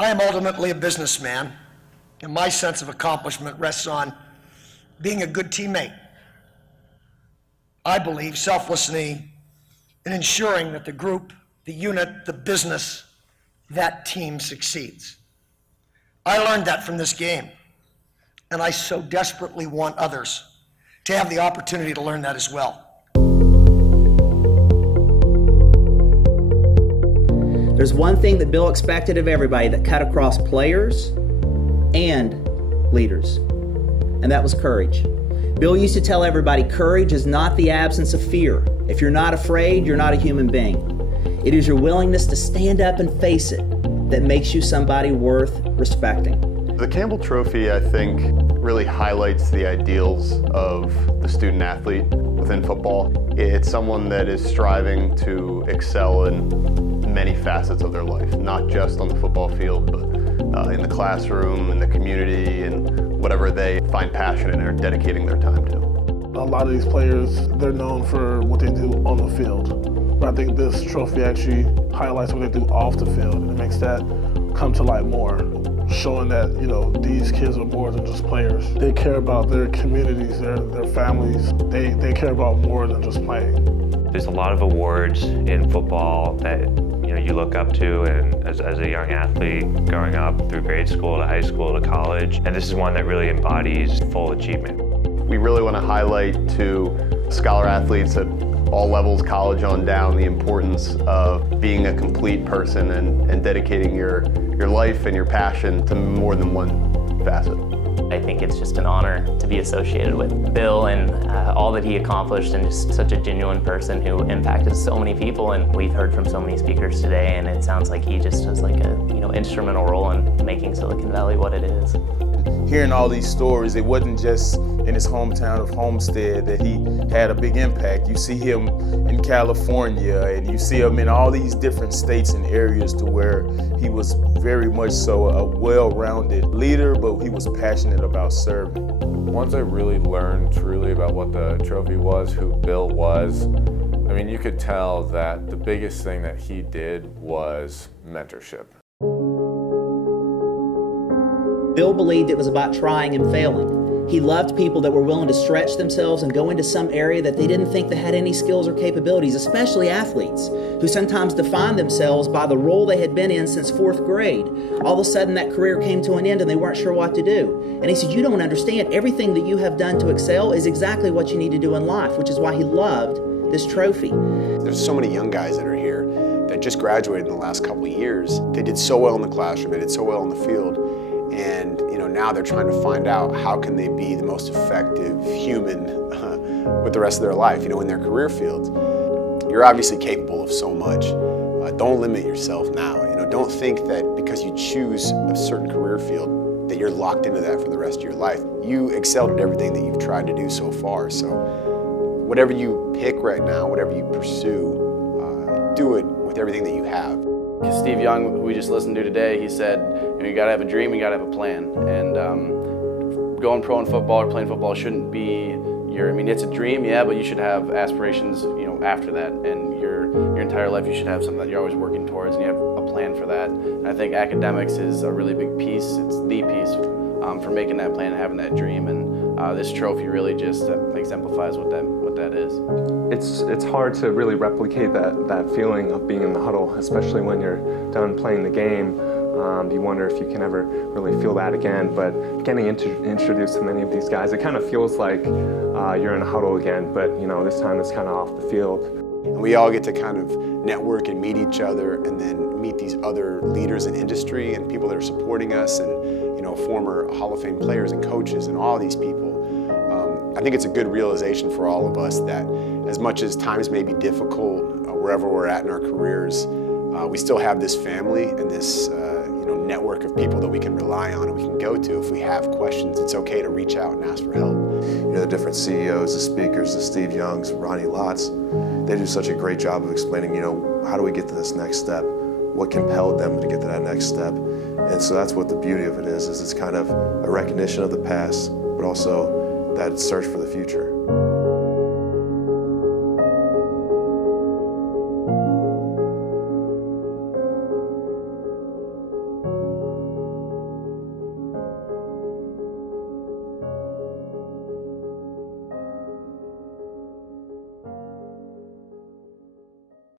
I am ultimately a businessman, and my sense of accomplishment rests on being a good teammate. I believe selflessly in ensuring that the group, the unit, the business, that team succeeds. I learned that from this game, and I so desperately want others to have the opportunity to learn that as well. There's one thing that Bill expected of everybody that cut across players and leaders, and that was courage. Bill used to tell everybody, courage is not the absence of fear. If you're not afraid, you're not a human being. It is your willingness to stand up and face it that makes you somebody worth respecting. The Campbell Trophy, I think, really highlights the ideals of the student athlete within football. It's someone that is striving to excel in many facets of their life, not just on the football field, but in the classroom, in the community, and whatever they find passionate and are dedicating their time to. A lot of these players, they're known for what they do on the field. But I think this trophy actually highlights what they do off the field, and it makes that come to light more, showing that, you know, these kids are more than just players. They care about their communities, their families. They care about more than just playing. There's a lot of awards in football that you look up to, and as a young athlete growing up through grade school to high school to college, and this is one that really embodies full achievement. We really want to highlight to scholar athletes at all levels, college on down, the importance of being a complete person and dedicating your life and your passion to more than one facet. I think it's just an honor to be associated with Bill and all that he accomplished, and just such a genuine person who impacted so many people. And we've heard from so many speakers today, and it sounds like he just has like a instrumental role in making Silicon Valley what it is. Hearing all these stories, it wasn't just in his hometown of Homestead that he had a big impact. You see him in California, and you see him in all these different states and areas to where he was very much so a well-rounded leader, but he was passionate about serving. Once I really learned truly about what the trophy was, who Bill was, I mean, you could tell that the biggest thing that he did was mentorship. Bill believed it was about trying and failing. He loved people that were willing to stretch themselves and go into some area that they didn't think they had any skills or capabilities, especially athletes, who sometimes defined themselves by the role they had been in since 4th grade. All of a sudden that career came to an end and they weren't sure what to do. And he said, you don't understand. Everything that you have done to excel is exactly what you need to do in life, which is why he loved this trophy. There's so many young guys that are here that just graduated in the last couple of years. They did so well in the classroom, they did so well in the field, and now they're trying to find out how can they be the most effective human with the rest of their life, in their career fields. You're obviously capable of so much. Don't limit yourself now. Don't think that because you choose a certain career field that you're locked into that for the rest of your life. You excelled at everything that you've tried to do so far. So whatever you pick right now, whatever you pursue, do it with everything that you have. Steve Young, who we just listened to today, he said, you gotta have a dream, you gotta have a plan. And going pro in football or playing football shouldn't be it's a dream, yeah, but you should have aspirations, after that. And your entire life you should have something that you're always working towards, and you have a plan for that. And I think academics is a really big piece. It's the piece for making that plan and having that dream. And this trophy really just exemplifies what that is. It's hard to really replicate that feeling of being in the huddle, especially when you're done playing the game. You wonder if you can ever really feel that again, but getting introduced to many of these guys, it kind of feels like you're in a huddle again, but this time it's kind of off the field. And we all get to kind of network and meet each other, and then meet these other leaders in industry and people that are supporting us, and former Hall of Fame players and coaches and all these people. I think it's a good realization for all of us that as much as times may be difficult wherever we're at in our careers, we still have this family and this network of people that we can rely on and we can go to if we have questions. It's okay to reach out and ask for help. The different CEOs, the speakers, the Steve Youngs, Ronnie Lotts, they do such a great job of explaining, how do we get to this next step? What compelled them to get to that next step? And so that's what the beauty of it is it's kind of a recognition of the past, but also that search for the future.